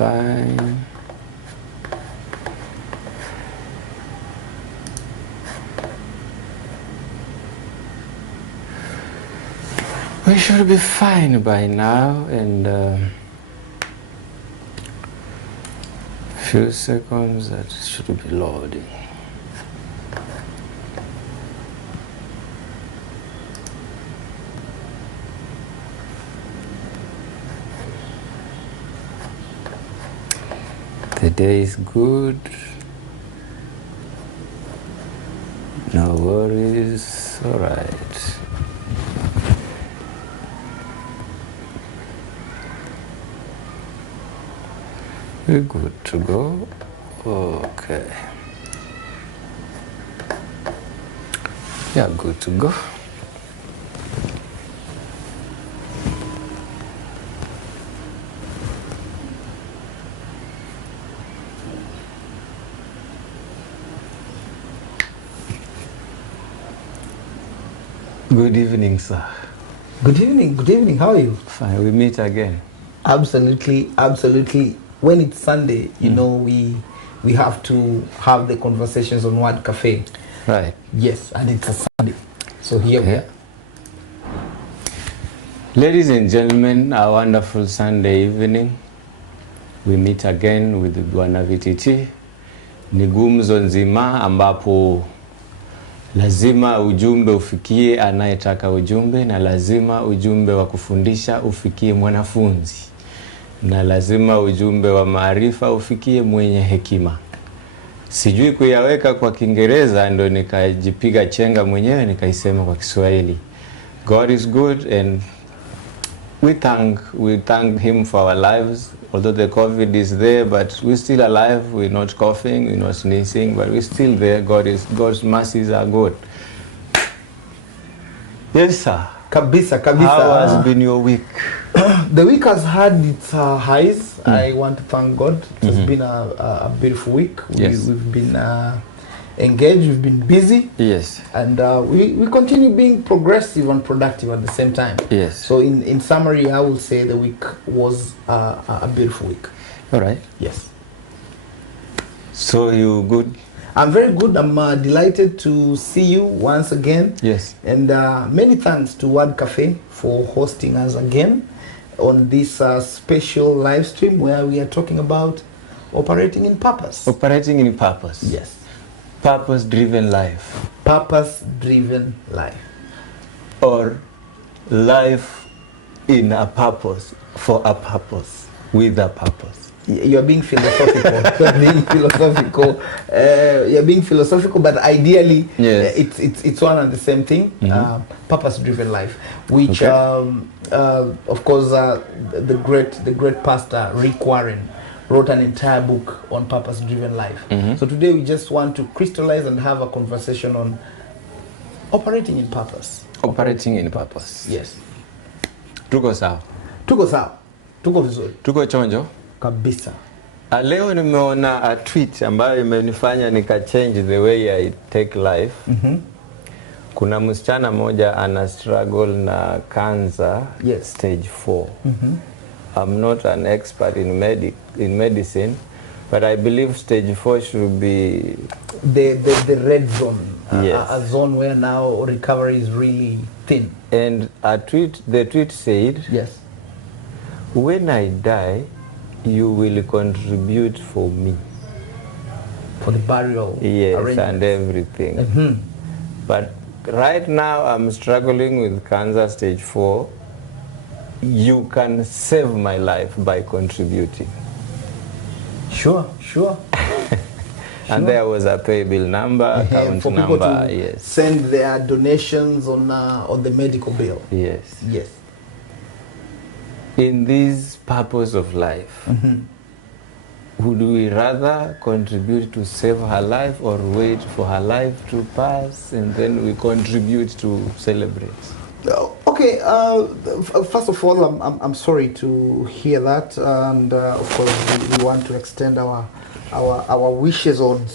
fine. We should be fine by now, and few seconds that should be loading. The day is good. No worries. All right. We're good to go. Okay. Yeah, good to go. Good evening, sir. Good evening. Good evening. How are you? Fine. We meet again. Absolutely. Absolutely. When it's Sunday, you know, we have to have the conversations on Word Cafe. Right. Yes, and it's a Sunday. So here we are. Ladies and gentlemen, a wonderful Sunday evening. We meet again with Bwana VTT. Ni gumzo nzima ambapo lazima ujumbe ufikie anayetaka ujumbe, na lazima ujumbe wa kufundisha ufikie mwanafunzi, na lazima ujumbe wa maarifa ufikie mwenye hekima. Sijui kuyaweka kwa Kiingereza, ndo nikajipiga chenga mwenyewe nikaisema kwa Kiswahili. God is good, and we thank him for our lives. Although the COVID is there, but we're still alive. We're not coughing, we're not sneezing, but we're still there. God's mercies are good. Yes, sir. Kabisa. How has been your week? The week has had its highs. I want to thank God. It has been a beautiful week. Yes. We've been engaged. We've been busy. Yes. And we continue being progressive and productive at the same time. Yes. So in summary, I will say the week was a beautiful week. All right. Yes. So you good? I'm very good. I'm delighted to see you once again. Yes. And many thanks to Word Cafe for hosting us again on this special live stream where we are talking about operating in purpose. Operating in purpose. Yes. Purpose-driven life. Purpose-driven life. Or life in a purpose, for a purpose, with a purpose. You're being philosophical. You're being philosophical, but ideally, yes. It's one and the same thing. Purpose-driven life, which, of course, the great pastor Rick Warren wrote an entire book on purpose-driven life. So today we just want to crystallize and have a conversation on operating in purpose. Operating in purpose. Yes. Tuko sawa. Tuko vizuri. Tuko chonjo. Kabisa. Leo nimeona a tweet ambayo imenifanya nika change the way I take life. Kuna msichana moja ana struggle na cancer, yes. stage 4. I'm not an expert in medicine, but I believe stage 4 should be the red zone. Yes. A zone where now recovery is really thin. And the tweet said, yes. When I die, you will contribute for me. For the burial. Yes, and everything. But right now I'm struggling with cancer stage 4. You can save my life by contributing. Sure. And there was a pay bill number, account for number, people to yes. send their donations on the medical bill. Yes. Yes. In this purpose of life, would we rather contribute to save her life or wait for her life to pass and then we contribute to celebrate? Okay, first of all, I'm sorry to hear that, and of course we want to extend our wishes on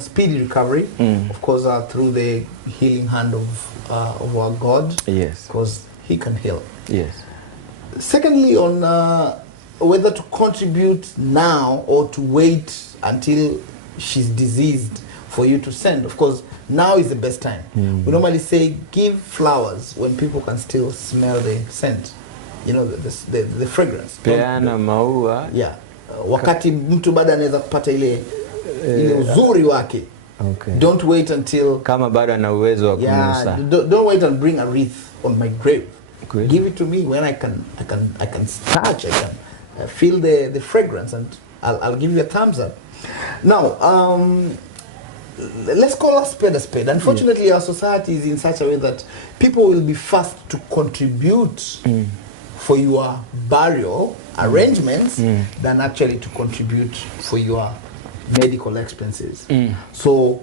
speedy recovery, of course through the healing hand of our God. Yes. Because He can heal. Yes. Secondly, on whether to contribute now or to wait until she's diseased for you to send. Of course, now is the best time. We normally say give flowers when people can still smell the scent, you know, the fragrance. Peana maua. Yeah. Wakati mtu bado anaweza kupata ile uzuri wake. Okay. Don't wait until kama bado ana uwezo wa kunusa. Don't wait and bring a wreath on my grave. Good. Give it to me when I can touch, I can feel the fragrance, and I'll give you a thumbs up. Now, let's call a spade. Unfortunately, our society is in such a way that people will be fast to contribute for your burial arrangements than actually to contribute for your medical expenses. So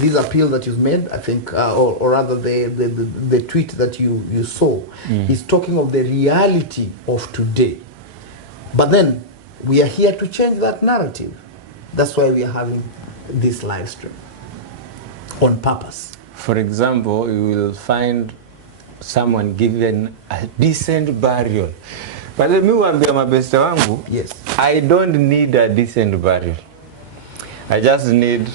this appeal that you've made, I think, or rather the tweet that you saw, is talking of the reality of today. But then we are here to change that narrative. That's why we are having this live stream on purpose. For example, you will find someone given a decent burial. But me wambia mabeste wangu, yes, I don't need a decent burial. I just need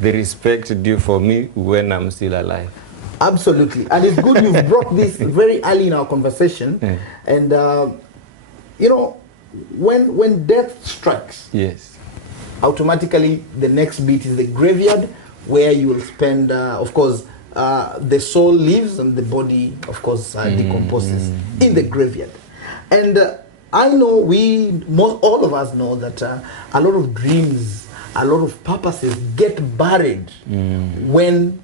the respect due for me when I'm still alive. Absolutely. And it's good you've brought this very early in our conversation. And, you know, when death strikes, yes, automatically the next beat is the graveyard, where you will spend, of course, the soul lives and the body, of course, decomposes in the graveyard. And I know all of us know that a lot of dreams, a lot of purposes get buried when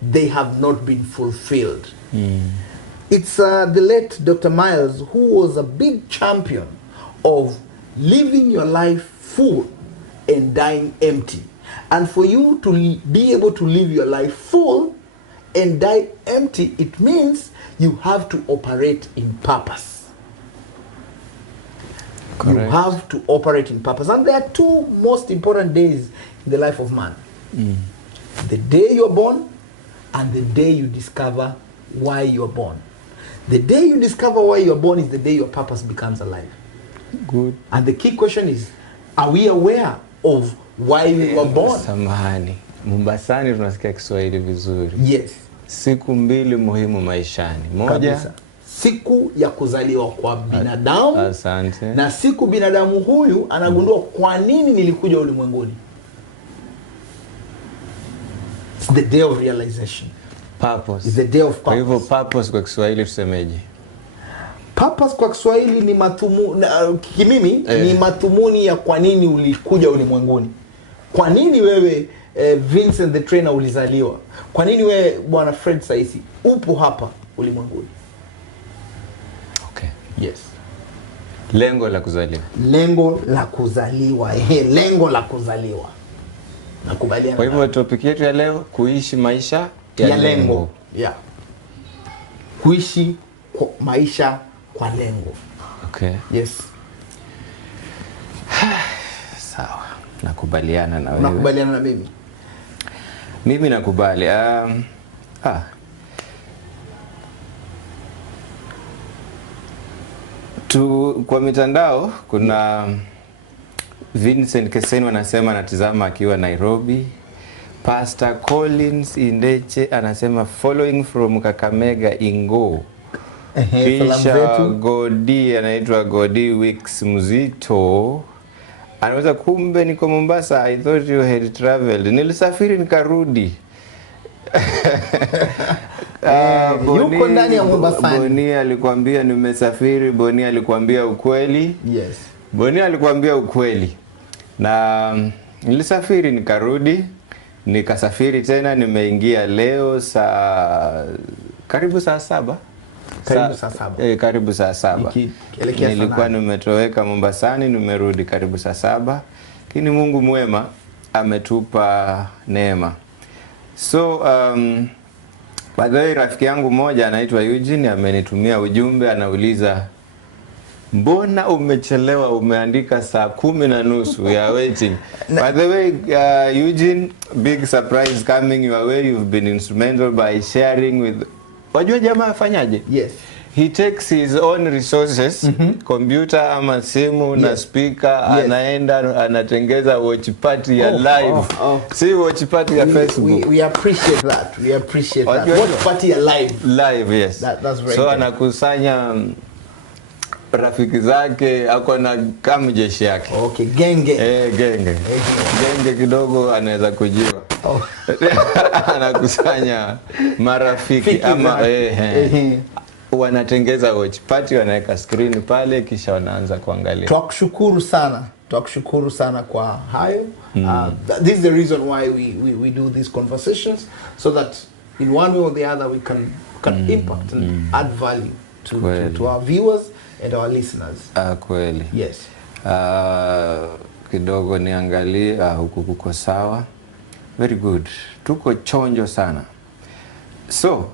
they have not been fulfilled. It's the late Dr. Miles who was a big champion of living your life full and dying empty. And for you to be able to live your life full and die empty, it means you have to operate in purpose. Correct. You have to operate in purpose. And there are two most important days in the life of man. The day you're born and the day you discover why you're born. The day you discover why you're born is the day your purpose becomes alive. Good. And the key question is, are we aware of why we were born? Samahani. Mombasani tunasikia Kiswahili vizuri. Yes. Siku mbili muhimu maishani. Moja, kabisa, siku ya kuzaliwa kwa binadamu. Asante. Na siku binadamu huyu anagundua kwa nini nilikuja ulimwenguni. It's the day of realization. Purpose. It's the day of purpose. Kwa hivyo purpose kwa Kiswahili tusemeje? Purpose kwa Kiswahili ni kimimi ni mathumuni ya kwa nini ulikuja ulimwenguni. Kwa nini wewe Vincent the trainer ulizaliwa? Kwa nini wewe bwana Fred Saisi upo hapa ulimwenguni? Okay. Yes. Lengo la kuzaliwa. Lengo la kuzaliwa. Lengo la kuzaliwa. Nakubaliana. Kwa hivyo topic yetu ya leo, kuishi maisha ya lengo. Yeah. Kuishi maisha kwa lengo. Okay. Yes. Sawa. Nakubaliana na wewe. Nakubaliana na mimi. Mimi nakubali. Kwa mitandao kuna Vincent Keseni anasema anatizama akiwa Nairobi. Pastor Collins Indeche anasema following from Kakamega Ingo. Kisha Godi anaitwa Godi Weeks Mzito anaweza, kumbe niko Mombasa, I thought you had traveled. Nilisafiri nikarudi. Yuko ndani ya Mombasa. Boni alikwambia nimesafiri, Boni alikwambia ukweli. Yes. Boni alikwambia ukweli. Na nilisafiri nikarudi, nikasafiri tena, nimeingia leo karibu saa 7. Karibu saa 7. Nilikuwa nimetoweka Mombasani, nimerudi karibu saa 7. Lakini Mungu mwema ametupa neema. So by the way, rafiki yangu mmoja anaitwa Eugene amenitumia ujumbe, anauliza mbona umechelewa, umeandika saa 10:30 ya waiting. By the way, Eugene, big surprise coming your way. You've been instrumental by sharing with. Wajua jamaa afanyaje? Yes. he takes his own resources, computer ama simu na speaker, anaenda anatengeza watch party ya live. Si watch party ya Facebook. We appreciate that. We appreciate that. Watch party ya live. Live, yes. That's very so good. Anakusanya rafiki zake, ako na kamjeshi yake. Okay, genge. Genge. Genge kidogo anaweza kujiwa. Anakusanya marafiki ama wanatengeza watch party, wanaweka screen pale, kisha wanaanza kuangalia. Twakushukuru sana kwa hayo. This is the reason why we do these conversations, so that in one way or the other we can impact and add value to our viewers and our listeners. Kweli. Yes. Kidogo niangalie huku kuko sawa. Very good. Tuko chonjo sana. So,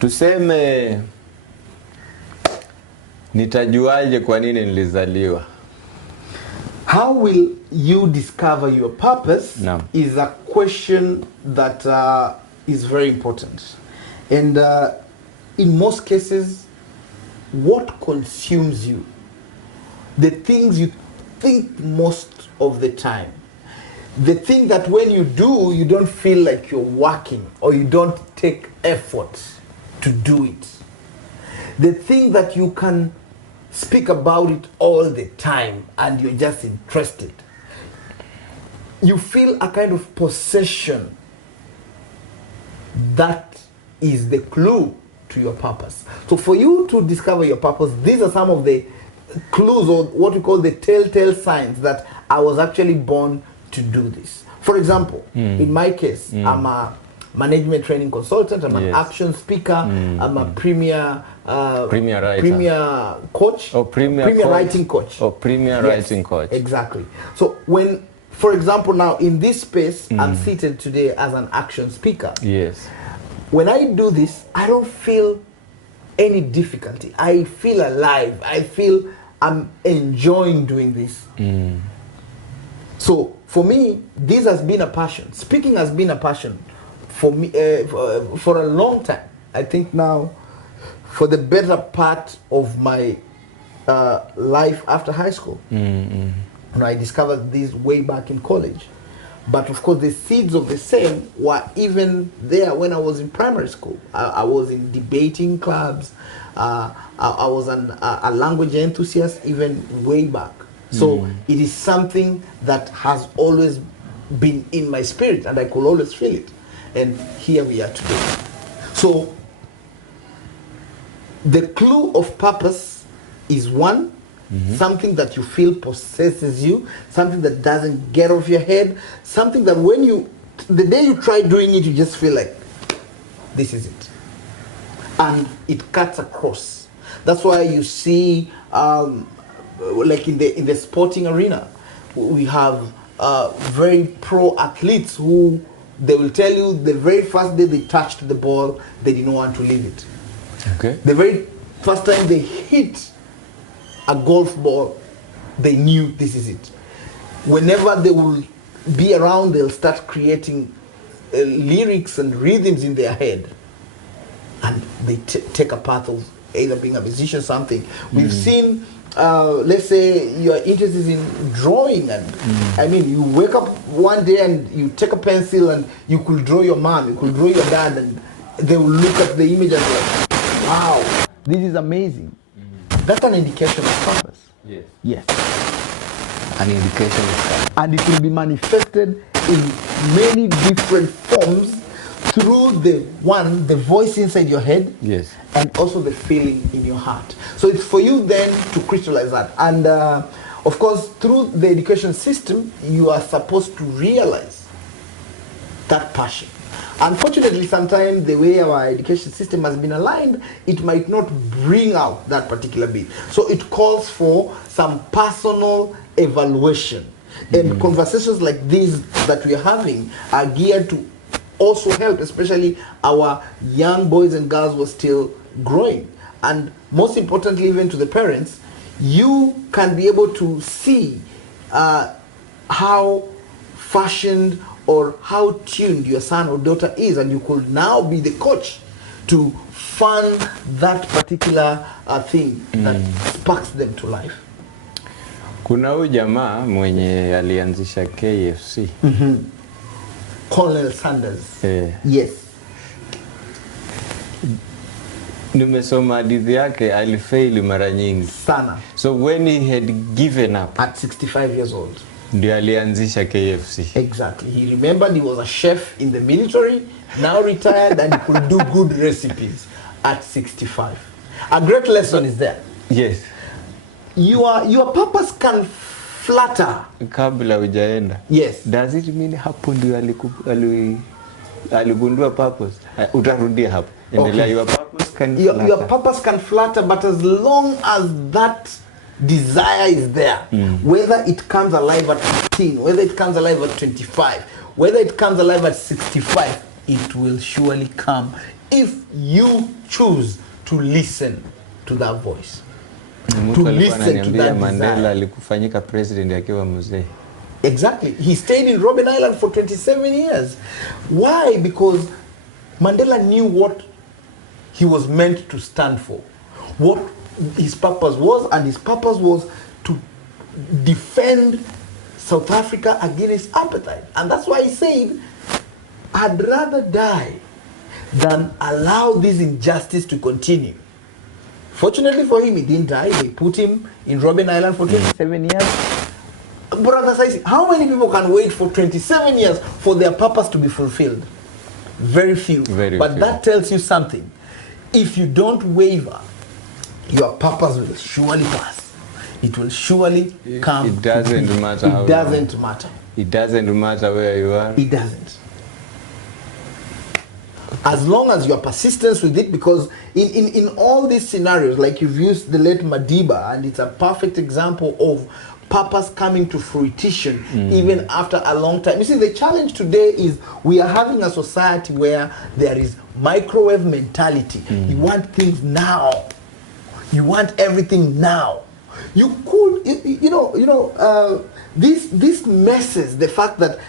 tuseme nitajuaje kwa nini nilizaliwa? How will you discover your purpose? No. Is a question that is very important. And in most cases, what consumes you? The things you think most of the time. The thing that when you do, you don't feel like you're working, or you don't take effort to do it. The thing that you can speak about it all the time and you're just interested. You feel a kind of possession. That is the clue to your purpose. So for you to discover your purpose, these are some of the clues, or what we call the telltale signs that I was actually born to do this. For example, in my case, I'm a management training consultant, I'm an action speaker, I'm a premier writer. Premier coach, or premier writing coach. Or premier writing coach. Exactly. So when, for example, now in this space, I'm seated today as an action speaker. Yes. When I do this, I don't feel any difficulty. I feel alive. I feel I'm enjoying doing this. So for me, this has been a passion. Speaking has been a passion for me for a long time. I think now, for the better part of my life after high school. And I discovered this way back in college. But of course, the seeds of the same were even there when I was in primary school. I was in debating clubs. I was a language enthusiast even way back. So it is something that has always been in my spirit, and I could always feel it. And here we are today. So the clue of purpose is one, something that you feel possesses you, something that doesn't get off your head, something that when the day you try doing it, you just feel like, this is it. And it cuts across. That's why you see, like in the sporting arena, we have very pro athletes who they will tell you the very first day they touched the ball, they didn't want to leave it. Okay. The very first time they hit a golf ball, they knew this is it. Whenever they will be around, they'll start creating lyrics and rhythms in their head, and they take a path of either being a musician or something. We've seen, let's say you're interested in drawing, and I mean, you wake up one day and you take a pencil and you could draw your mom, you could draw your dad, and they will look at the image and be like, wow, this is amazing. That's an indication of purpose. Yes. Yes. An indication of purpose. And it will be manifested in many different forms through the voice inside your head. Yes. And also the feeling in your heart. So it's for you then to crystallize that. And of course, through the education system, you are supposed to realize that passion. Unfortunately, sometimes the way our education system has been aligned, it might not bring out that particular bit. So it calls for some personal evaluation. And conversations like these that we are having are geared to also help, especially our young boys and girls who are still growing. And most importantly, even to the parents, you can be able to see how fashioned or how tuned your son or daughter is, and you could now be the coach to fund that particular thing that sparks them to life? Kuna huyu jamaa mwenye alianzisha KFC. Colonel Sanders. Yes. Nimesoma hadithi yake, alifaili mara nyingi sana. So when he had given up at 65 years old, ndio alianzisha KFC. Exactly. He remembered he was a chef in the military, now retired, and he could do good recipes at 65. A great lesson is there. Yes. Your purpose can flatter. Kabla hujaenda. Yes. Does it mean hapo ndio aligundua purpose? Utarudia hapo. Okay. Your purpose can your purpose can flatter, but as long as that desire is there, whether it comes alive at 15, whether it comes alive at 25, whether it comes alive at 65, it will surely come if you choose to listen to that voice. To listen to that Mandela alikufanyika president akiwa mzee. Exactly. He stayed in Robben Island for 27 years. Why? Because Mandela knew what he was meant to stand for, what his purpose was, and his purpose was to defend South Africa against apartheid. And that's why he said, I'd rather die than allow this injustice to continue. Fortunately for him, he didn't die. They put him in Robben Island for 27 years. Brothers, I see, how many people can wait for 27 years for their purpose to be fulfilled? Very few. But that tells you something. If you don't waver, your purpose will surely pass. It will surely come. It doesn't matter. It doesn't matter. It doesn't matter where you are. It doesn't. As long as you are persistent with it, because in all these scenarios, like you've used the late Madiba, and it's a perfect example of purpose coming to fruition even after a long time. You see, the challenge today is we are having a society where there is microwave mentality. You want things now. You want everything now. You could, this messes the fact that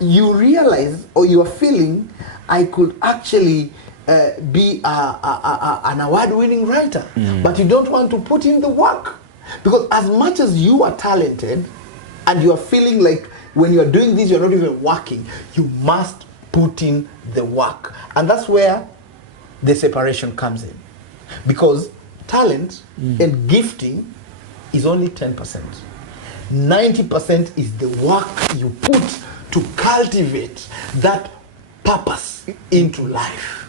you realize or you are feeling I could actually be an award-winning writer, but you don't want to put in the work. Because as much as you are talented and you are feeling like when you are doing this, you're not even working, you must put in the work. And that's where the separation comes in. Because talent and gifting is only 10%. 90% is the work you put to cultivate that purpose into life.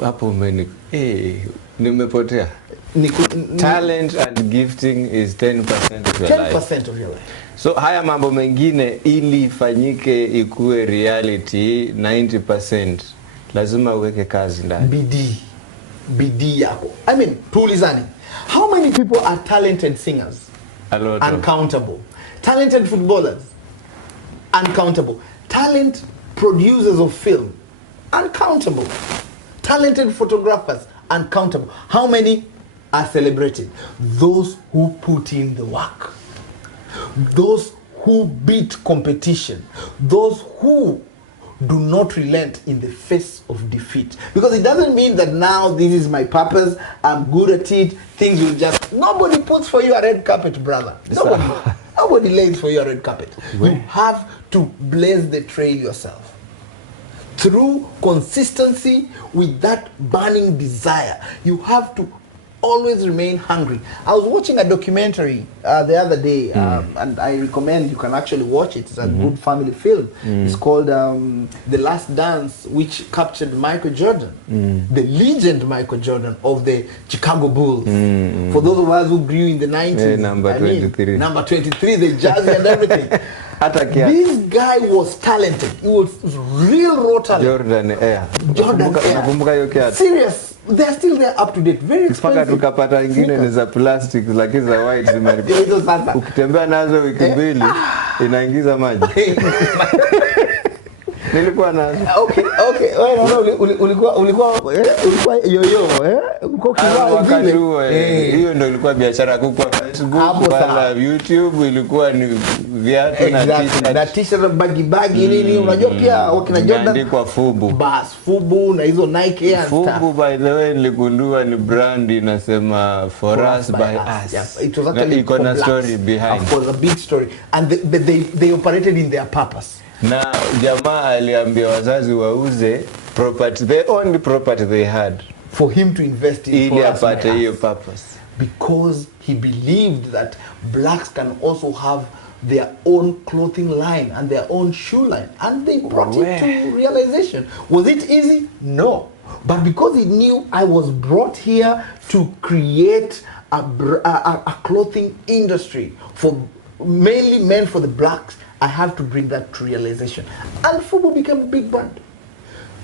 Hapo nimepotea. Talent and gifting is 10% of your life. 10% of your life. So haya mambo mengine ili ifanyike ikue reality 90%, lazima uweke kazi ndani. Bidii yako. I mean, tulizani. How many people are talented singers? A lot. Uncountable. Talented footballers? Uncountable. Talent producers of film? Uncountable. Talented photographers? Uncountable. How many are celebrated? Those who put in the work. Those who beat competition. Those who do not relent in the face of defeat. Because it doesn't mean that now this is my purpose, I'm good at it, things will just... Nobody puts for you a red carpet, brother. Nobody lays for you a red carpet. You have to blaze the trail yourself. Through consistency with that burning desire. You have to always remain hungry. I was watching a documentary the other day, and I recommend you can actually watch it. It's a good family film. It's called The Last Dance, which captured Michael Jordan, the legend Michael Jordan of the Chicago Bulls. For those of us who grew in the 90s, number 23. Number 23, the jersey and everything. This guy was talented. He was real raw talent. Jordan Air. Serious. They are still there up to date. Very expensive. Mpaka tukapata ingine ni za plastic lakini za white zimeharibika. Ukitembea nazo wiki mbili inaingiza maji. Nilikuwa nazo. Okay. Ulikuwa yoyo, Ulikuwa kivaa vile. Hiyo ndio ilikuwa biashara kubwa. Facebook wala YouTube, ilikuwa ni viatu na t-shirt bagi nini, unajua pia wakina Jordan andikwa Fubu. Bas, Fubu na hizo Nike and Fubu stuff. by the way niligundua ni brand inasema for us by us. Yes. It was actually a story behind. Of course, a big story. And they operated in their purpose. Na jamaa aliambia wazazi wauze property, the only property they had, for him to invest in ili apate hiyo purpose, because he believed that blacks can also have their own clothing line and their own shoe line, and they brought it to realization. Was it easy? No. But because he knew I was brought here to create a clothing industry for mainly meant for the blacks, I have to bring that to realization. And Fubu became a big brand.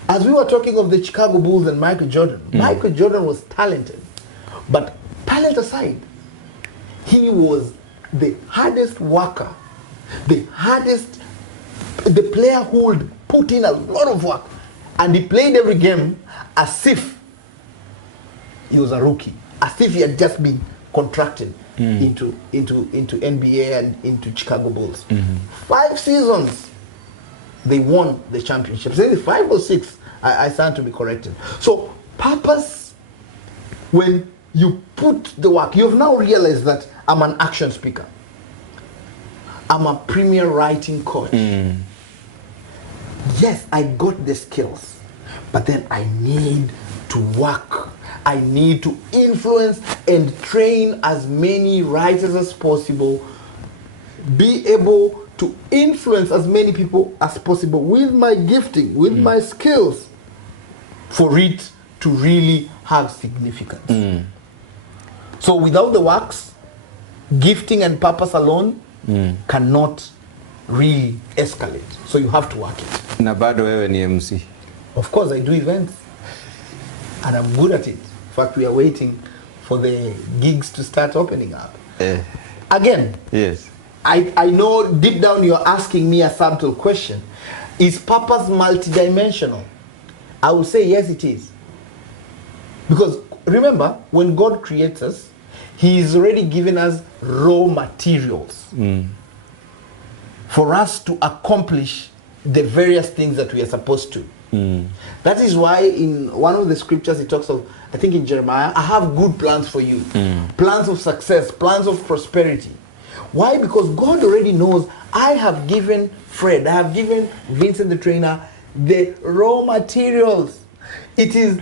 As we were talking of the Chicago Bulls and Michael Jordan, Michael Jordan was talented. But talent aside, he was the hardest worker, the player who would put in a lot of work. And he played every game as if he was a rookie, as if he had just been contracted into NBA and into Chicago Bulls. 5 seasons, they won the championship. Say 5 or 6, I stand to be corrected. So purpose, when you put the work, you have now realized that I'm an action speaker. I'm a premier writing coach. Yes, I got the skills, but then I need to work. I need to influence and train as many writers as possible, be able to influence as many people as possible with my gifting, with my skills, for it to really have significance. So without the works, gifting and purpose alone cannot really escalate. So you have to work it. Na bado wewe ni MC. Of course, I do events, and I'm good at it. In fact, we are waiting for the gigs to start opening up. Again, yes. I know deep down you're asking me a subtle question. Is purpose multidimensional? I will say yes, it is. Because remember, when God creates us, He is already given us raw materials for us to accomplish the various things that we are supposed to. That is why in one of the scriptures it talks of, I think in Jeremiah, I have good plans for you. Plans of success, plans of prosperity. Why? Because God already knows I have given Fred, I have given Vincent the trainer the raw materials. It is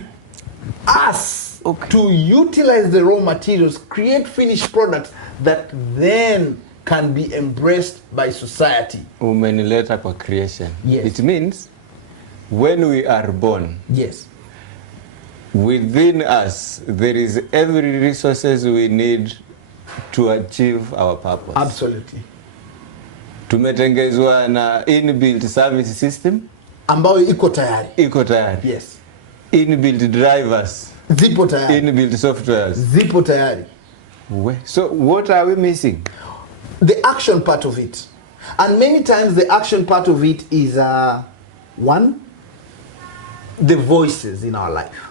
us to utilize the raw materials, create finished products that then can be embraced by society. Umenileta kwa creation. Yes. It means when we are born, yes, within us there is every resources we need to achieve our purpose. Absolutely. Tumetengezwa na inbuilt service system ambayo iko tayari. Iko tayari. Yes. Inbuilt drivers. Zipo tayari. Inbuilt softwares. Zipo tayari. So what are we missing? The action part of it. And many times the action part of it is one, the voices in our life.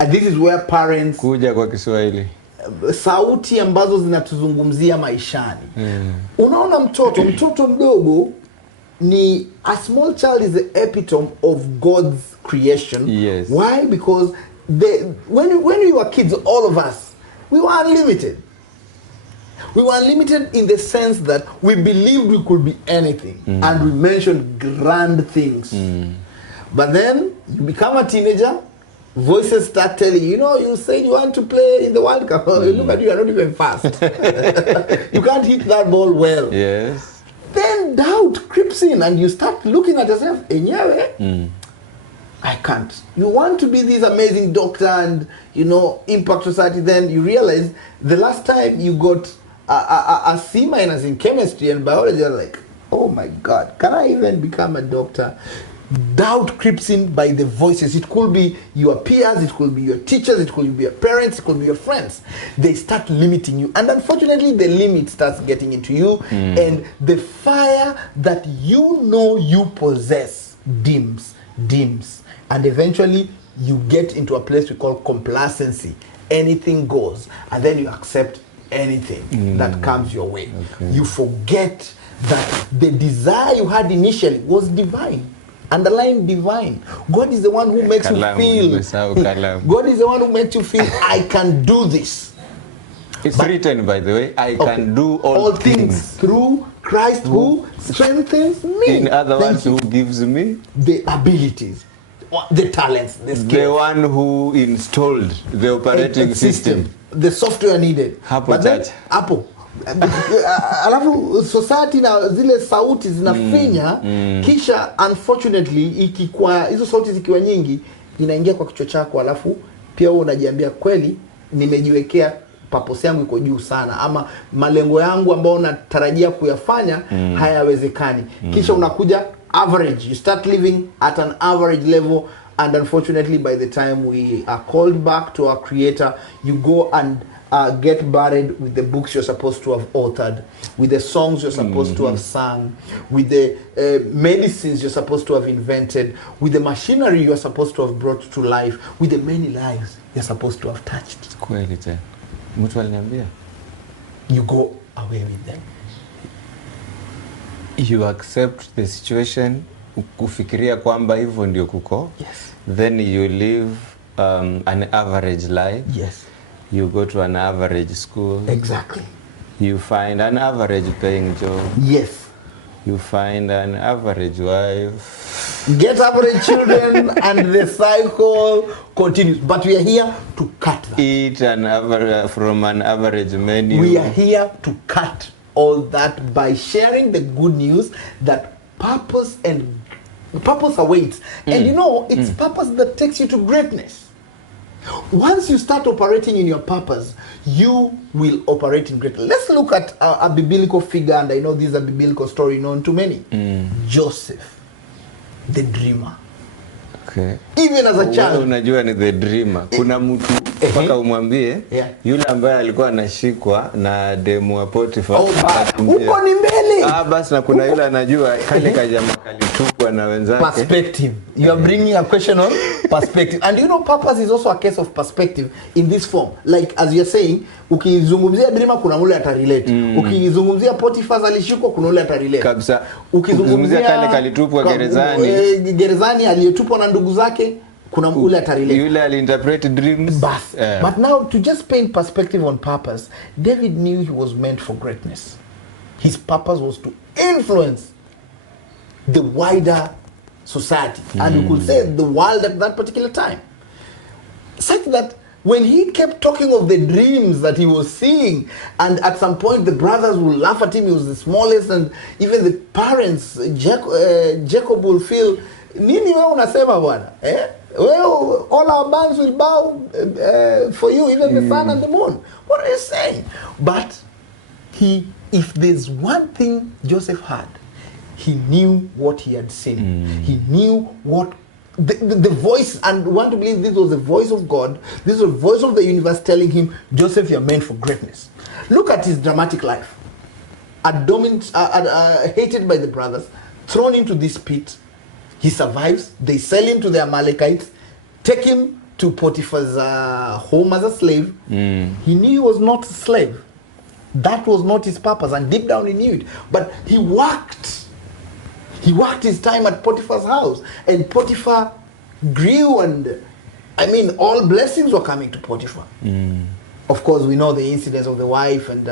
And this is where parents, kuja kwa Kiswahili, sauti ambazo zinatuzungumzia maishani. Unaona mtoto mdogo ni, a small child is the epitome of God's creation. Yes. Why? Because when we were kids, all of us, we were unlimited. We were unlimited in the sense that we believed we could be anything, and we mentioned grand things. But then you become a teenager, voices start telling you, you said you want to play in the World Cup. Look at you, you're not even fast. You can't hit that ball well. Yes. Then doubt creeps in and you start looking at yourself, I can't. You want to be this amazing doctor and, impact society. Then you realize the last time you got a C- in chemistry and biology, you're like, oh my God, can I even become a doctor? Doubt creeps in by the voices. It could be your peers, it could be your teachers, it could be your parents, it could be your friends. They start limiting you. And unfortunately, the limit starts getting into you. And the fire that you possess dims. And eventually, you get into a place we call complacency. Anything goes. And then you accept anything that comes your way. You forget that the desire you had initially was divine. Underline divine. God is the one who makes you feel. God is the one who makes you feel, I can do this. It's written, by the way, I can do all things through Christ who strengthens me. In other words, who gives me the abilities, the talents, the skills. The one who installed the operating system, the software needed. But then, hapo alafu society na zile sauti zinafinya kisha unfortunately ikikuwa hizo sauti zikiwa nyingi inaingia kwa kichwa chako, alafu pia wewe unajiambia kweli nimejiwekea purpose yangu iko juu sana, ama malengo yangu ambayo natarajia kuyafanya hayawezekani. Kisha unakuja average, you start living at an average level, and unfortunately by the time we are called back to our creator, you go and get buried with the books you're supposed to have authored, with the songs you're supposed to have sung, with the medicines you're supposed to have invented, with the machinery you're supposed to have brought to life, with the many lives you're supposed to have touched. Kweli tena. Mtu aliniambia, you go away with them. You accept the situation, kufikiria kwamba hivyo ndio kuko. Yes. Then you live an average life. Yes. You go to an average school. Exactly. You find an average paying job. Yes. You find an average wife. Get average children and the cycle continues. But we are here to cut that. Eat from an average menu. We are here to cut all that by sharing the good news that purpose awaits. And you know, it's purpose that takes you to greatness. Once you start operating in your purpose, you will operate in greatness. Let's look at a biblical figure, and I know this is a biblical story known to many. Joseph, the dreamer. Okay. Even as a child. Unajua ni the dreamer. Kuna mtu mpaka umwambie yule ambaye alikuwa anashikwa na demu wa Potiphar. Uko ni mbele. Basi na kuna yule anajua kale kajamaa kalitupwa na wenzake. Perspective. You are bringing a question on perspective. And you know, purpose is also a case of perspective in this form. Like as you're saying, ukizungumzia dreamer kuna ule atarelate. Ukizungumzia Potiphar alishikwa kuna ule atarelate. Kabisa. Ukizungumzia kale kalitupwa gerezani. Gerezani aliyetupwa na ndugu zake kuna ule atarelate. Yule aliinterpret dreams. But now to just paint perspective on purpose, David knew he was meant for greatness. His purpose was to influence the wider society, and you could say the world at that particular time. Such that when he kept talking of the dreams that he was seeing, and at some point the brothers would laugh at him, he was the smallest, and even the parents, Jacob will feel, nini wewe unasema bwana? Well, all our bands will bow for you, even the sun and the moon. What are you saying? But if there's one thing Joseph had, he knew what he had seen. He knew what the voice, and want to believe this was the voice of God. This was the voice of the universe telling him, Joseph, you're meant for greatness. Look at his dramatic life. Hated by the brothers, thrown into this pit. He survives. They sell him to the Amalekites, take him to Potiphar's home as a slave. He knew he was not a slave. That was not his purpose, and deep down he knew it. But he worked. He worked his time at Potiphar's house, and Potiphar grew, and I mean, all blessings were coming to Potiphar. Of course, we know the incidents of the wife and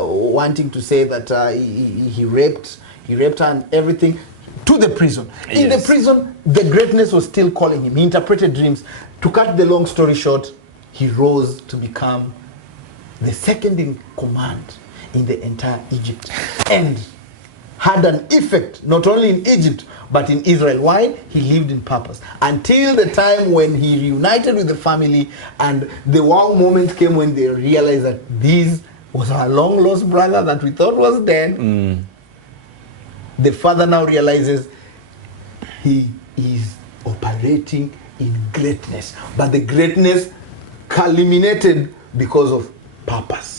wanting to say that he raped her and everything, to the prison. In the prison, the greatness was still calling him. He interpreted dreams. To cut the long story short, he rose to become the second in command in the entire Egypt, and had an effect not only in Egypt but in Israel. Why? He lived in purpose until the time when he reunited with the family, and the wow moment came when they realized that this was our long lost brother that we thought was dead. The father now realizes he is operating in greatness, but the greatness culminated because of purpose.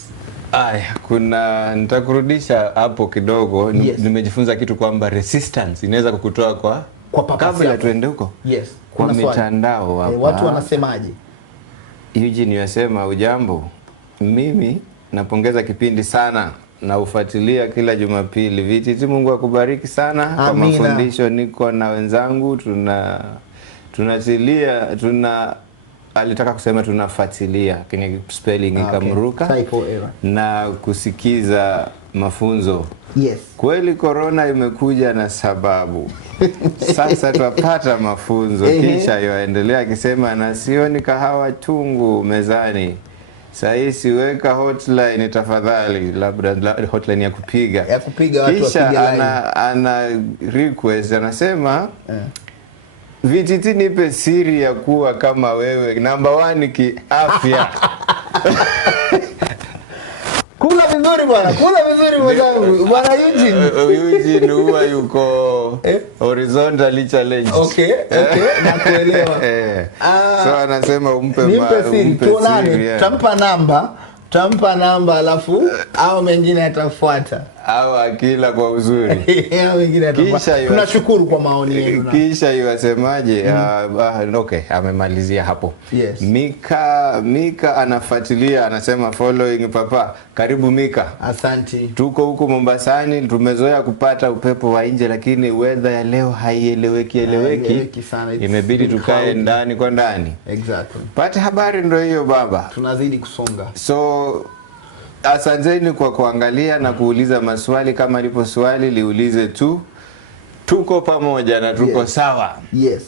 Nitakurudisha hapo kidogo. Nimejifunza kitu kwamba resistance inaweza kukutoa kwa purpose. Kabla tuende huko. Kwa mitandao hapa. Watu wanasemaje? Eugene yasema ujambo. Mimi napongeza kipindi sana na ufuatilia kila Jumapili. VTT, Mungu akubariki sana. Kwa mafundisho niko na wenzangu tunatilia alitaka kusema tunafuatilia kwenye spelling ikamruka. Typo error. Na kusikiza mafunzo. Yes. Kweli corona imekuja na sababu. Sasa tupata mafunzo. Kisha yaendelea akisema na sioni kahawa tungu mezani. Saisi weka hotline tafadhali, labda hotline ya kupiga watu. Kisha ana request anasema VTT nipe siri ya kuwa kama wewe, number 1 kiafya. Kula vizuri bwana, kula vizuri mwanangu. Bwana Eugene huwa yuko horizontally challenged. Okay, nakuelewa. So anasema umpe siri. Tuonane, tampa namba alafu au mengine atafuata. Au akila kwa uzuri. Tunashukuru kwa maoni yenu. Kisha yasemaje? Okay, amemalizia hapo. Yes. Mika anafuatilia, anasema following papa. Karibu Mika. Asante. Tuko huko Mombasani, tumezoea kupata upepo wa nje, lakini weather ya leo haieleweki sana. Imebidi tukae ndani kwa ndani. Exactly. Pata habari ndio hiyo baba. Tunazidi kusonga. So asanteni kwa kuangalia na kuuliza maswali. Kama lipo swali liulize tu. Tuko pamoja na tuko sawa. Yes.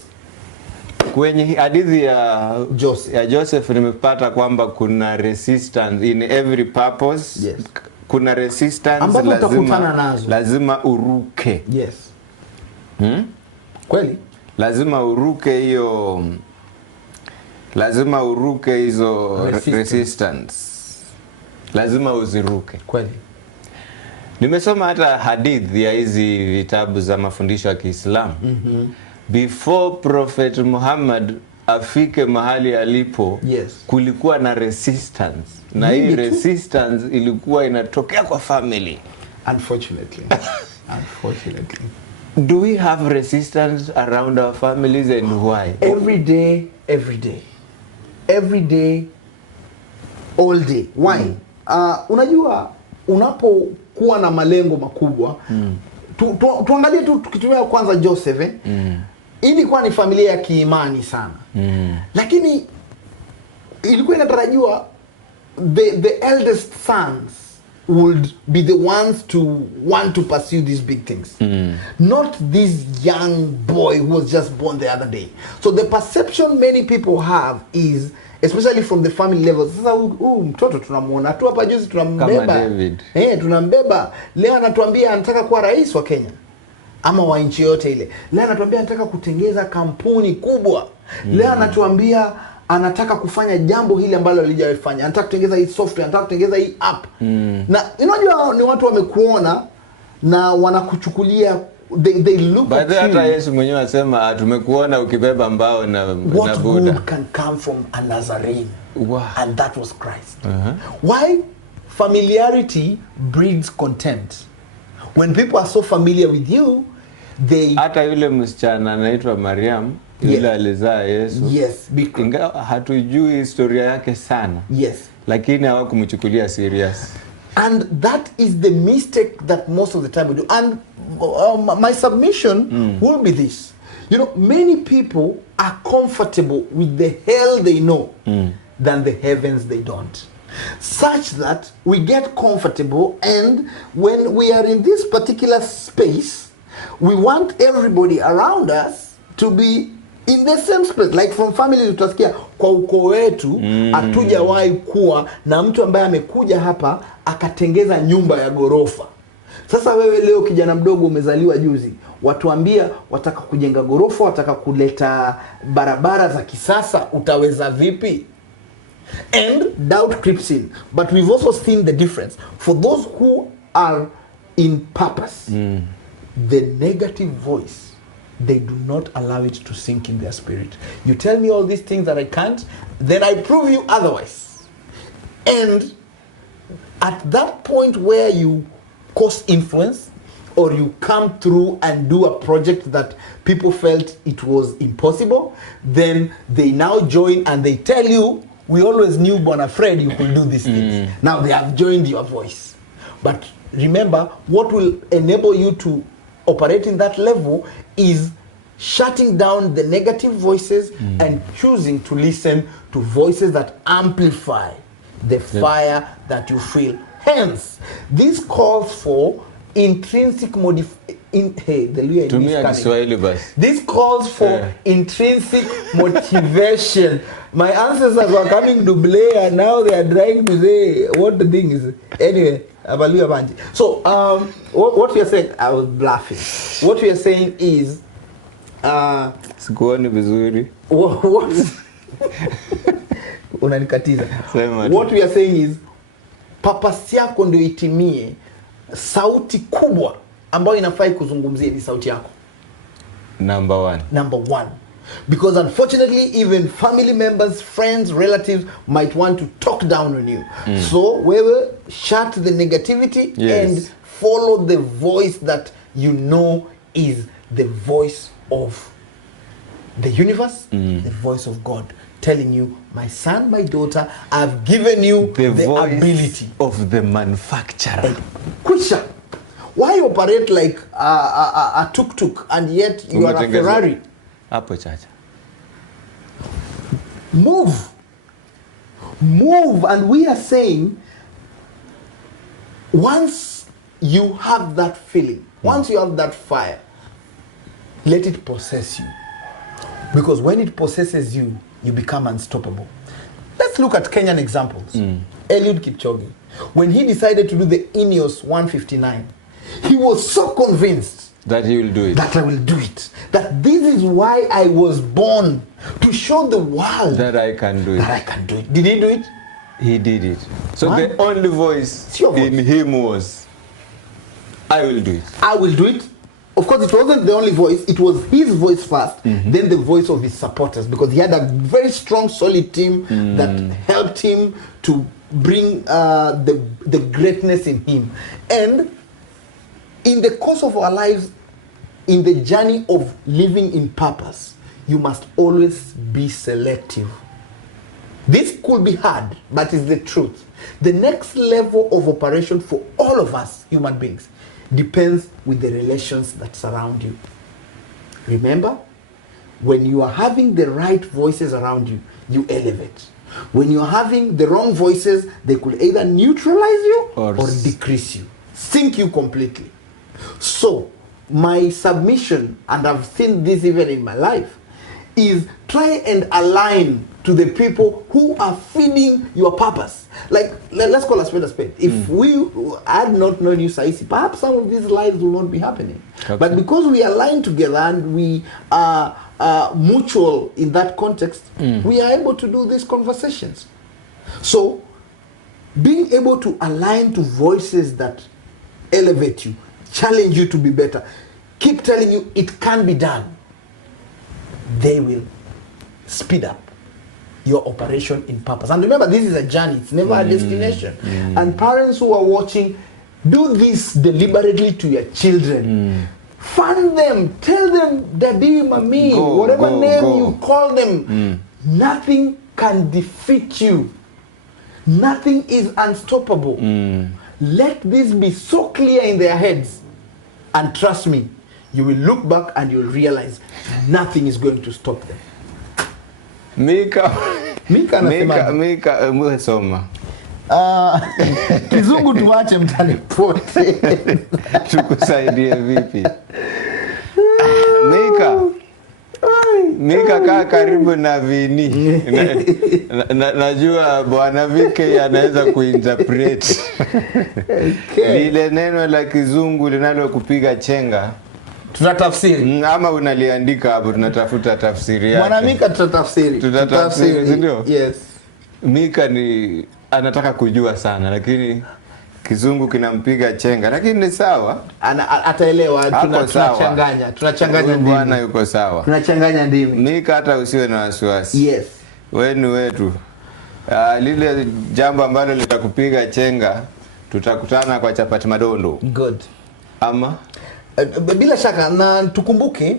Kwenye hadithi ya Joseph nimepata kwamba kuna resistance in every purpose. Yes. Kuna resistance lazima uruke. Yes. Kweli? Lazima uruke hiyo. Lazima uruke hizo resistance. Lazima uziruke. Kweli. Nimesoma hata hadithi ya hizi vitabu za mafundisho ya Kiislamu. Before Prophet Muhammad afike mahali alipo, kulikuwa na resistance. Na hii resistance ilikuwa inatokea kwa family. Unfortunately. Do we have resistance around our families and why? Every day, all day. Why? Unajua unapokuwa na malengo makubwa, tuangalie tu tukitumia kwanza Joseph. Ilikuwa ni familia ya kiimani sana. Lakini ilikuwa inatarajiwa the eldest sons would be the ones to want to pursue these big things. Not this young boy who was just born the other day. So the perception many people have is, especially from the family level, sasa mtoto tunamuona tu hapa juzi tunambeba. Tunambeba. Leo anatuambia anataka kuwa rais wa Kenya ama wa nchi yote ile. Leo anatuambia anataka kutengeza kampuni kubwa. Leo anatuambia anataka kufanya jambo hili ambalo alijafanya. Anataka kutengeza hii software, anataka kutengeza hii app. Na unajua ni watu wamekuona na wanakuchukulia, they look at you. Hata Yesu mwenyewe anasema tumekuona ukibeba mbao na Buddha. What good can come from a Nazarene? Wow. And that was Christ. Why? Familiarity breeds contempt. When people are so familiar with you, they... Hata yule msichana anaitwa Mariam, yule alizaa Yesu. Ingawa hatujui historia yake sana. Lakini hawakumchukulia serious. And that is the mistake that most of the time we do. And my submission will be this. You know, many people are comfortable with the hell they know than the heavens they don't. Such that we get comfortable, and when we are in this particular space, we want everybody around us to be in the same space. Like from family, tutasikia kwa ukoo wetu hatujawahi kuwa na mtu ambaye amekuja hapa akatengeza nyumba ya gorofa. Sasa wewe leo kijana mdogo umezaliwa juzi, watuambia wataka kujenga gorofa, wataka kuleta barabara za kisasa, utaweza vipi? And doubt creeps in. But we've also seen the difference. For those who are in purpose, the negative voice, they do not allow it to sink in their spirit. You tell me all these things that I can't, then I prove you otherwise. And at that point where you cause influence, or you come through and do a project that people felt it was impossible, then they now join and they tell you we always knew Bwana Fred, you could do these things. Now they have joined your voice. But remember, what will enable you to operate in that level is shutting down the negative voices and choosing to listen to voices that amplify the fire that you feel. Hence, this calls for intrinsic This calls for intrinsic motivation. My ancestors were coming to Blair and now they are trying to say what the thing is. Anyway, so what we are saying, I was bluffing. What we are saying is what we are saying is purpose yako ndio itimie. Sauti kubwa ambayo inafai kuzungumzia ni sauti yako. Number one. Because unfortunately, even family members, friends, relatives might want to talk down on you. So we will shut the negativity and follow the voice that you know is the voice of the universe, the voice of God, telling you, my son, my daughter, I've given you the ability of the manufacturer. Question: why operate like a tuk-tuk and yet you are a Ferrari? Hapo chacha. Move, and we are saying, once you have that feeling, once you have that fire, let it possess you. Because when it possesses you, you become unstoppable. Let's look at Kenyan examples. Eliud Kipchoge, when he decided to do the Ineos 159, he was so convinced that he will do it. That I will do it. That this is why I was born, to show the world that I can do it. That I can do it. Did he do it? He did it. So the only voice in him was, I will do it. I will do it. Of course, it wasn't the only voice. It was his voice first, then the voice of his supporters, because he had a very strong, solid team that helped him to bring the greatness in him. And in the course of our lives, in the journey of living in purpose, you must always be selective. This could be hard, but it's the truth. The next level of operation for all of us, human beings, depends with the relations that surround you. Remember, when you are having the right voices around you, you elevate. When you are having the wrong voices, they could either neutralize you or decrease you, sink you completely. So, my submission, and I've seen this even in my life, is try and align to the people who are feeding your purpose. Like, let's call a spade a spade. If we had not known you, Saisi, perhaps some of these lives will not be happening. Okay. But because we align together and we are mutual in that context, we are able to do these conversations. So, being able to align to voices that elevate you, challenge you to be better, keep telling you it can be done, they will speed up your operation in purpose. And remember, this is a journey, it's never a destination. And parents who are watching, do this deliberately to your children. Fund them, tell them, Daddy, Mommy, whatever name you call them, nothing can defeat you. Nothing is unstoppable. Let this be so clear in their heads. And trust me, you will look back and you'll realize nothing is going to stop them. Mika mwesoma. Kizungu tuwache mtani pote. Tukusaidie vipi? Mika kaa karibu na Vini. Najua Bwana Vike anaweza kuinterpret. Lile neno la Kizungu linalo kupiga chenga. Tutatafsiri. Ama unaliandika hapo, tunatafuta tafsiri yake. Bwana Mika tutatafsiri. Ndio? Yes. Mika ni anataka kujua sana, lakini Kizungu kinampiga chenga, lakini ni sawa. Ataelewa. Tunachanganya ndimi. Bwana yuko sawa. Tunachanganya ndimi. Mika, hata usiwe na wasiwasi. Yes. Wewe ni wetu. Lile jambo ambalo litakupiga chenga, tutakutana kwa chapati madondo. Good. Ama bila shaka, na tukumbuke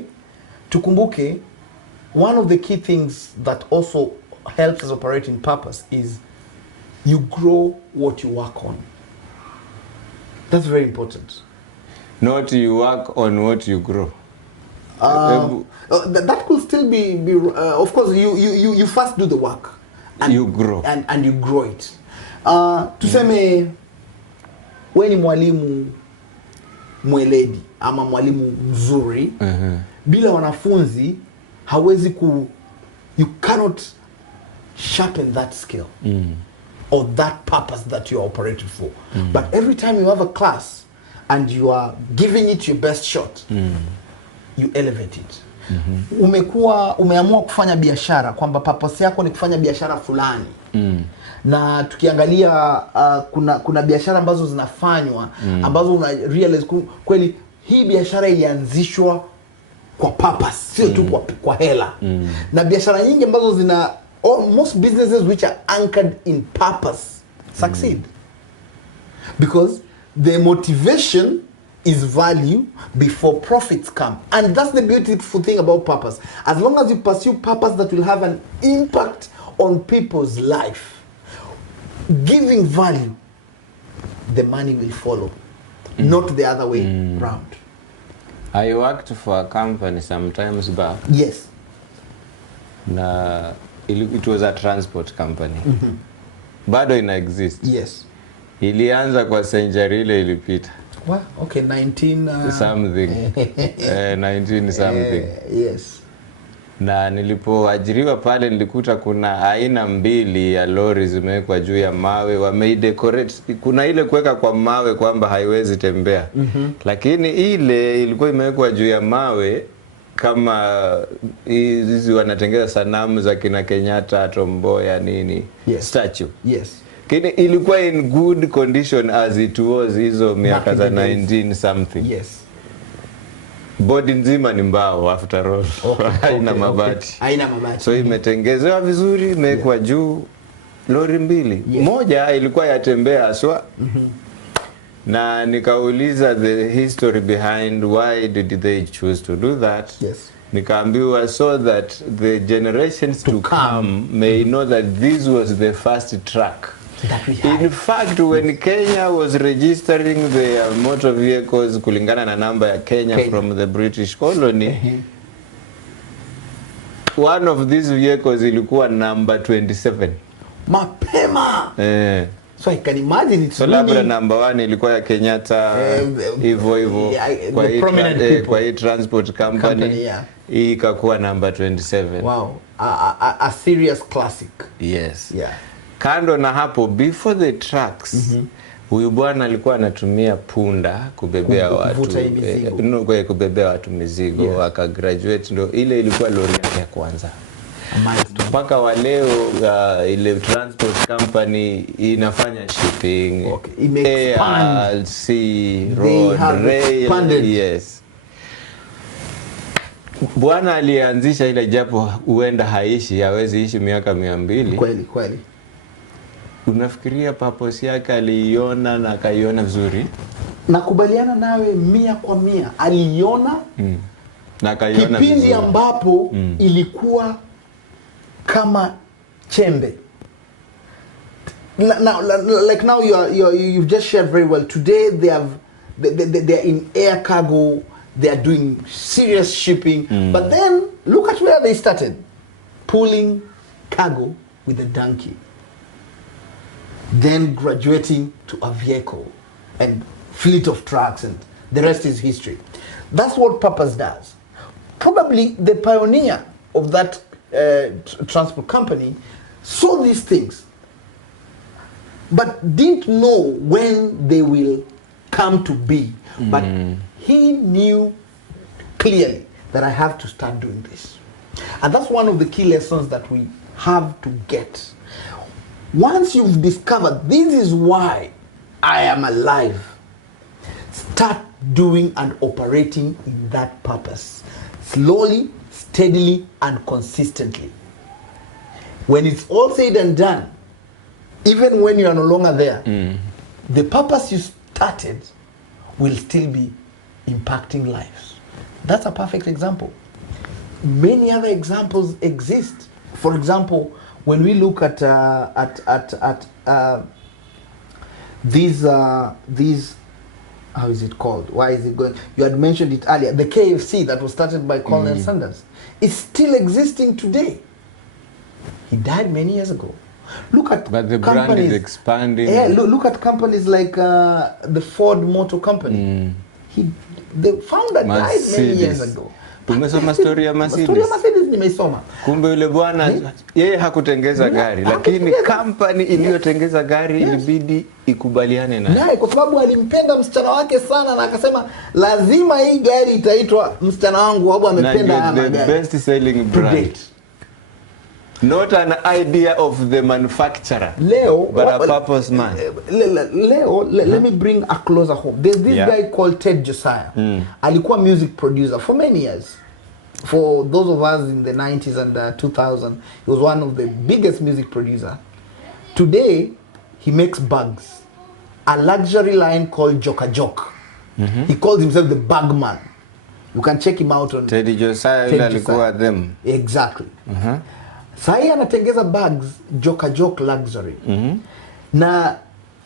one of the key things that also helps us operate in purpose is you grow what you work on. That's very important. Not you work on what you grow. That could still be of course you first do the work and you grow and you grow it. Tuseme wewe ni mwalimu mweledi ama mwalimu mzuri, bila wanafunzi hawezi you cannot sharpen that skill or that purpose that you are operating for. But every time you have a class and you are giving it your best shot, you elevate it. Umeamua kufanya biashara kwamba purpose yako ni kufanya biashara fulani. Na tukiangalia kuna biashara ambazo zinafanywa ambazo una realize kweli hii biashara ilianzishwa kwa purpose, sio tu kwa hela. Na biashara nyingi ambazo zina most businesses which are anchored in purpose succeed. Because the motivation is value before profits come. And that's the beautiful thing about purpose. As long as you pursue purpose that will have an impact on people's life, giving value, the money will follow. Not the other way round. I worked for a company sometimes back. Yes. It was a transport company. Bado ina exist. Yes. Ilianza kwa century ile ilipita. What? Okay, 19 something. 19 something. Yes. Na nilipoajiriwa pale nilikuta kuna aina mbili ya lori zimewekwa juu ya mawe, wameidecorate. Kuna ile kuweka kwa mawe kwamba haiwezi tembea. Lakini ile ilikuwa imewekwa juu ya mawe kama hizi wanatengeza sanamu za kina Kenyatta, Tom Mboya nini, statue. Yes. Kile ilikuwa in good condition as it was hizo miaka za 19 something. Yes. Body nzima ni mbao after all. Haina mabati. Haina mabati. So imetengezewa vizuri, imewekwa juu lori mbili. Moja ilikuwa yatembea aswa. Na nikauliza the history behind why did they choose to do that. Yes. Nikaambiwa so that the generations to come may know that this was the first truck. In fact, when Kenya was registering the motor vehicles kulingana na namba ya Kenya from the British colony, one of these vehicles ilikuwa number 27. Mapema! So I can imagine it's labda number 1 ilikuwa ya Kenyatta, hivyo kwa hii transport company, hii ikakuwa number 27. Wow, a serious classic. Yes. Yeah. Kando na hapo, before the trucks, huyu bwana alikuwa anatumia punda kubebea watu, kubebea watu mizigo, akagraduate, ndo ile ilikuwa lori yake ya kwanza. Mpaka wa leo ile transport company inafanya shipping, air, sea, road, rail. Yes. Bwana alianzisha ile, japo huenda haishi, hawezi ishi miaka 200. Kweli. Unafikiria purpose yake aliiona na akaiona vizuri? Nakubaliana nawe 100%. Aliiona na akaiona vizuri. Kipindi ambapo ilikuwa kama chembe. Like now you've just shared very well. Today they're in air cargo, they are doing serious shipping. But then look at where they started. Pulling cargo with a donkey. Then graduating to a vehicle and fleet of trucks, and the rest is history. That's what purpose does. Probably the pioneer of that transport company saw these things, but didn't know when they will come to be. But he knew clearly that I have to start doing this. And that's one of the key lessons that we have to get. Once you've discovered this is why I am alive, start doing and operating in that purpose. Slowly, steadily, and consistently. When it's all said and done, even when you are no longer there, the purpose you started will still be impacting lives. That's a perfect example. Many other examples exist. For example, when we look at these how is it called? Why is it going? You had mentioned it earlier. The KFC that was started by Colonel Sanders is still existing today. He died many years ago. Look at but the brand is expanding. Yeah, look at companies like the Ford Motor Company. The founder died many years ago. Tumesoma story ya Mercedes. Story ya Mercedes nimeisoma. Kumbe yule bwana yeye hakutengeza gari, lakini company iliyotengeza gari ilibidi ikubaliane naye. Kwa sababu alimpenda msichana wake sana na akasema lazima hii gari itaitwa msichana wangu sababu amependa haya magari. The best selling brand. Not an idea of the manufacturer, but a purpose man. Let me bring a closer home. There's this guy called Ted Josiah. Alikuwa music producer for many years. For those of us in the 90s and 2000, he was one of the biggest music producer. Today, he makes bags. A luxury line called Joka Jok. He calls himself the bag man. You can check him out on Ted Josiah. Alikuwa them. Exactly. Sahi anatengeza bags Joka Jok luxury. Now,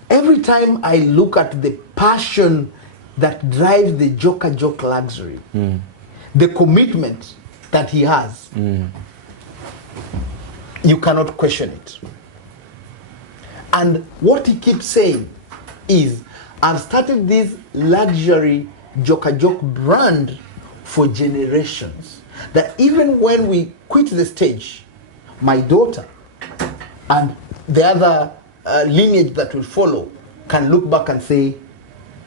every time I look at the passion that drives the Joka Jok luxury, the commitment that he has, you cannot question it. And what he keeps saying is, I've started this luxury Joka Jok brand for generations. That even when we quit the stage, my daughter and the other lineage that will follow can look back and say,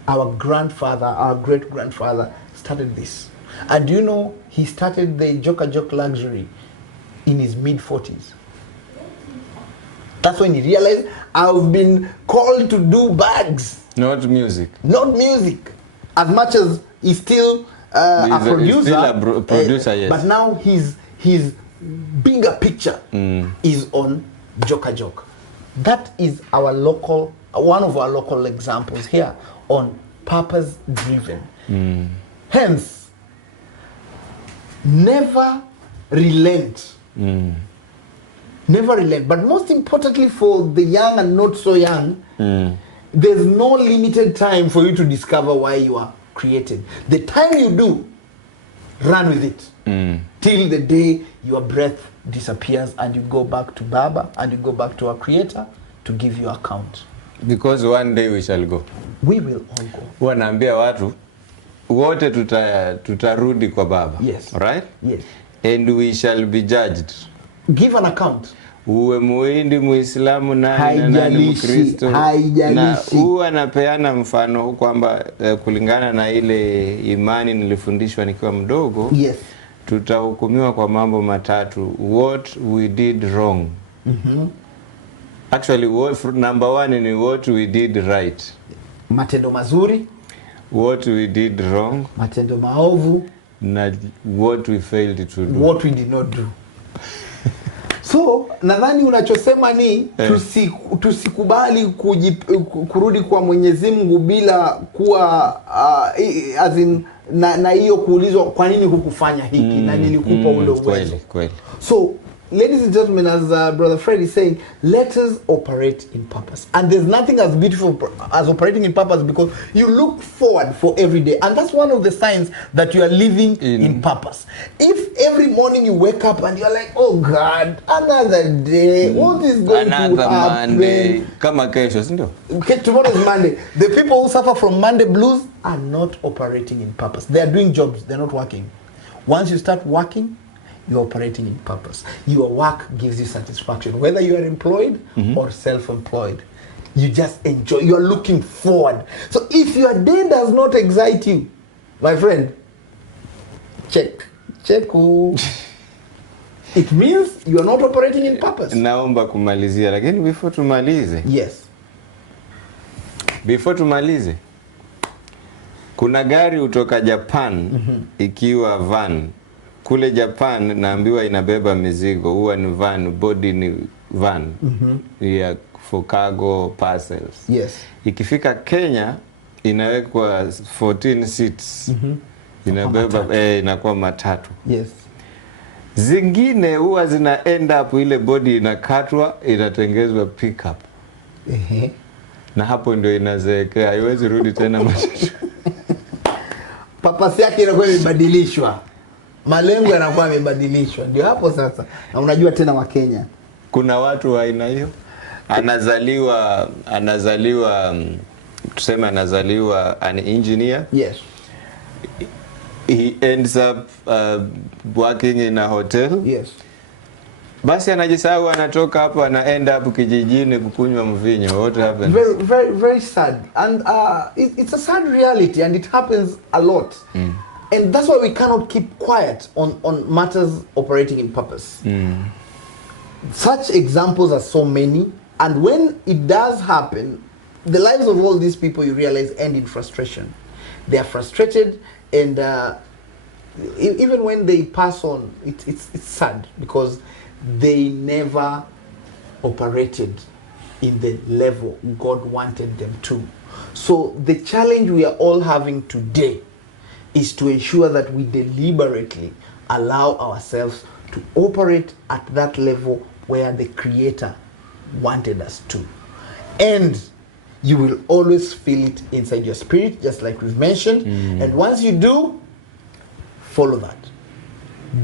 our grandfather, our great-grandfather started this. And you know, he started the Joka Jok luxury in his mid-40s. That's when he realized, I've been called to do bags. Not music. Not music. As much as he's still a producer. He's still a producer, yes. But now his bigger picture is on Joka Jok. That is our local, one of our local examples here on purpose driven. Hence, never relent. Never relent. But most importantly for the young and not so young, there's no limited time for you to discover why you are created. The time you do, run with it. Till the day your breath disappears and you go back to Baba and you go back to our Creator to give you account. Because one day we shall go. We will all go. Wanaambia watu wote tutarudi kwa Baba. Yes. Right? Yes. And we shall be judged. Give an account. Uwe muhindi, muislamu, nani mkristo. Na uwe anapeana mfano kwamba kulingana na ile imani nilifundishwa nikiwa mdogo. Yes. Tutahukumiwa kwa mambo matatu. What we did wrong. Actually, number one ni what we did right. Matendo mazuri. What we did wrong. Matendo maovu. Na what we failed to do. What we did not do. So, nadhani unachosema ni tusikubali kurudi kwa Mwenyezi Mungu bila kuwa as in na hiyo kuulizwa kwa nini hukufanya hiki na nilikupa ule uwezo. Kweli. So, ladies and gentlemen, as Brother Fred is saying, let us operate in purpose. And there's nothing as beautiful as operating in purpose because you look forward for every day. And that's one of the signs that you are living in purpose. If every morning you wake up and you're like, oh God, another day, what is going to happen? Another Monday. Kama kesho, sindio? Okay, tomorrow is Monday. The people who suffer from Monday blues are not operating in purpose. They are doing jobs, they're not working. Once you start working, you're operating in purpose. Your work gives you satisfaction. Whether you are employed or self-employed, you just enjoy. You're looking forward. So if your day does not excite you, my friend, check. It means you are not operating in purpose. Naomba kumalizia, lakini before tumalize. Yes. Before tumalize. Kuna gari utoka Japan ikiwa van. Kule Japan naambiwa inabeba mizigo, huwa ni van, body ni van. Yeah, for cargo parcels. Yes. Ikifika Kenya inawekwa 14 seats. Inabeba inakuwa matatu. Yes. Zingine huwa zina end up ile body inakatwa, inatengezwa pickup. Na hapo ndio inazeekea, haiwezi rudi tena matatu. Purpose yake inakuwa imebadilishwa. Malengo yanakuwa yamebadilishwa. Ndio hapo sasa. Na unajua tena wa Kenya, kuna watu wa aina hiyo. Tuseme anazaliwa an engineer. Yes. He ends up working in a hotel. Yes. Basi anajisahau, anatoka hapo, ana end up kijijini kukunywa mvinyo. What happens? Very, very, very sad. And it's a sad reality, and it happens a lot. And that's why we cannot keep quiet on matters operating in purpose. Such examples are so many. And when it does happen, the lives of all these people, you realize, end in frustration. They are frustrated, and even when they pass on, it's sad because they never operated in the level God wanted them to. So the challenge we are all having today is to ensure that we deliberately allow ourselves to operate at that level where the Creator wanted us to. And you will always feel it inside your spirit, just like we've mentioned. And once you do, follow that.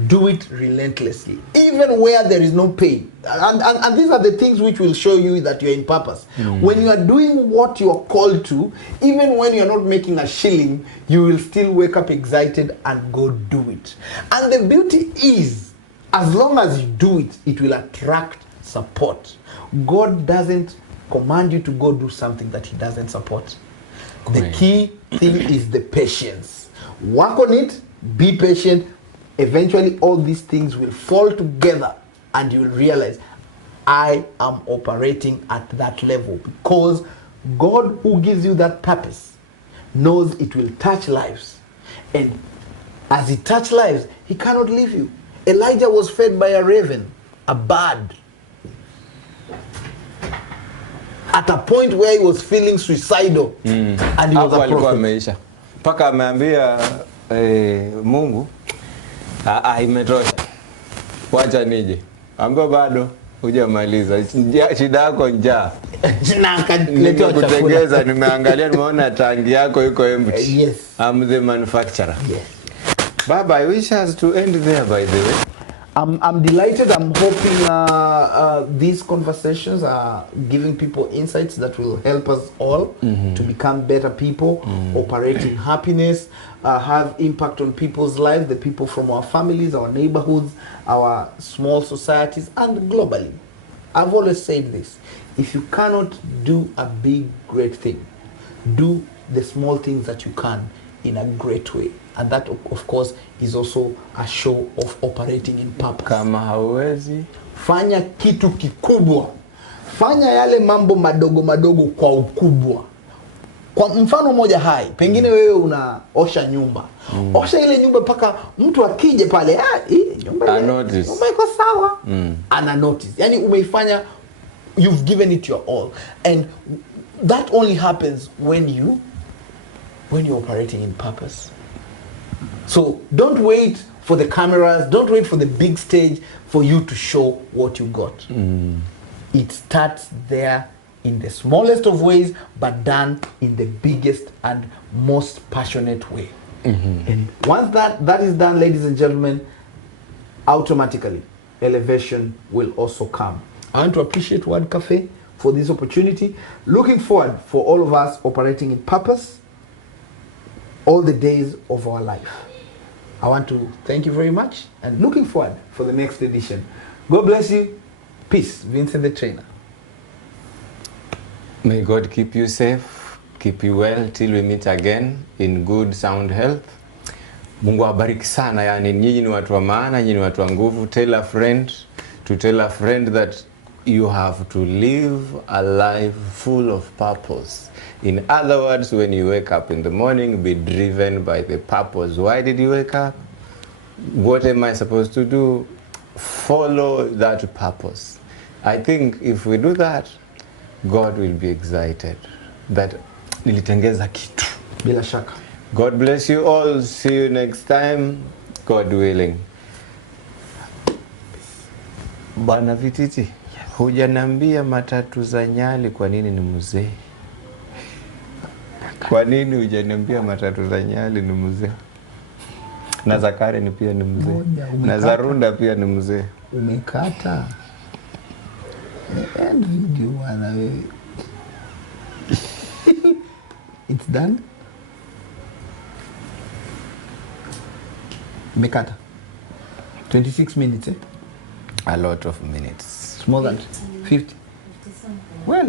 Do it relentlessly, even where there is no pain. And these are the things which will show you that you're in purpose. When you are doing what you are called to, even when you're not making a shilling, you will still wake up excited and go do it. And the beauty is, as long as you do it, it will attract support. God doesn't command you to go do something that He doesn't support. The key thing is the patience. Work on it, be patient. Eventually all these things will fall together and you will realize, I am operating at that level, because God, who gives you that purpose, knows it will touch lives. And as He touches lives, He cannot leave you. Elijah was fed by a raven, a bird, at a point where he was feeling suicidal. And he was a prophet. Paka ameambia Mungu, imetosha, wacha nije. Ambia bado hujamaliza, shida yako njaa. Nimekutengeza, nimeangalia, nimeona tangi yako iko empty. Yes. I'm the manufacturer. Yes. Baba, I wish us to end there, by the way. I'm delighted. I'm hoping these conversations are giving people insights that will help us all to become better people, operate in happiness, have impact on people's lives, the people from our families, our neighborhoods, our small societies, and globally. I've always said this: if you cannot do a big, great thing, do the small things that you can in a great way. And that, of course, is also a show of operating in purpose. Kama hauwezi, fanya kitu kikubwa. Fanya yale mambo madogo madogo kwa ukubwa. Kwa mfano moja hai, pengine wewe unaosha nyumba. Osha ile nyumba mpaka mtu akije pale, nyumba iko sawa. Ana notice. Yani umeifanya, you've given it your all. And that only happens when you're operating in purpose. So don't wait for the cameras, don't wait for the big stage for you to show what you got. It starts there in the smallest of ways, but done in the biggest and most passionate way. And once that is done, ladies and gentlemen, automatically elevation will also come. I want to appreciate Word Cafe for this opportunity. Looking forward for all of us operating in purpose all the days of our life. I want to thank you very much and looking forward for the next edition. God bless you. Peace. Vincent the Trainer. May God keep you safe, keep you well till we meet again in good sound health. Mungu awabariki sana, yani nyinyi ni watu wa maana, nyinyi ni watu wa nguvu. Tell a friend to tell a friend that you have to live a life full of purpose. In other words, when you wake up in the morning, be driven by the purpose. Why did you wake up? What am I supposed to do? Follow that purpose. I think if we do that, God will be excited that nilitengeza kitu. Bila shaka. God bless you all. See you next time, God willing. Bwana Vititi, hujaniambia matatu za Nyali kwa nini ni mzee? Kwa nini hujaniambia matatu za Nyali ni mzee? Na za Karen pia ni mzee. Na za Runda pia ni mzee. Umekata. End video bwana wewe. It's done. Umekata. 26 minutes, eh? A lot of minutes. It's more than 50. Well,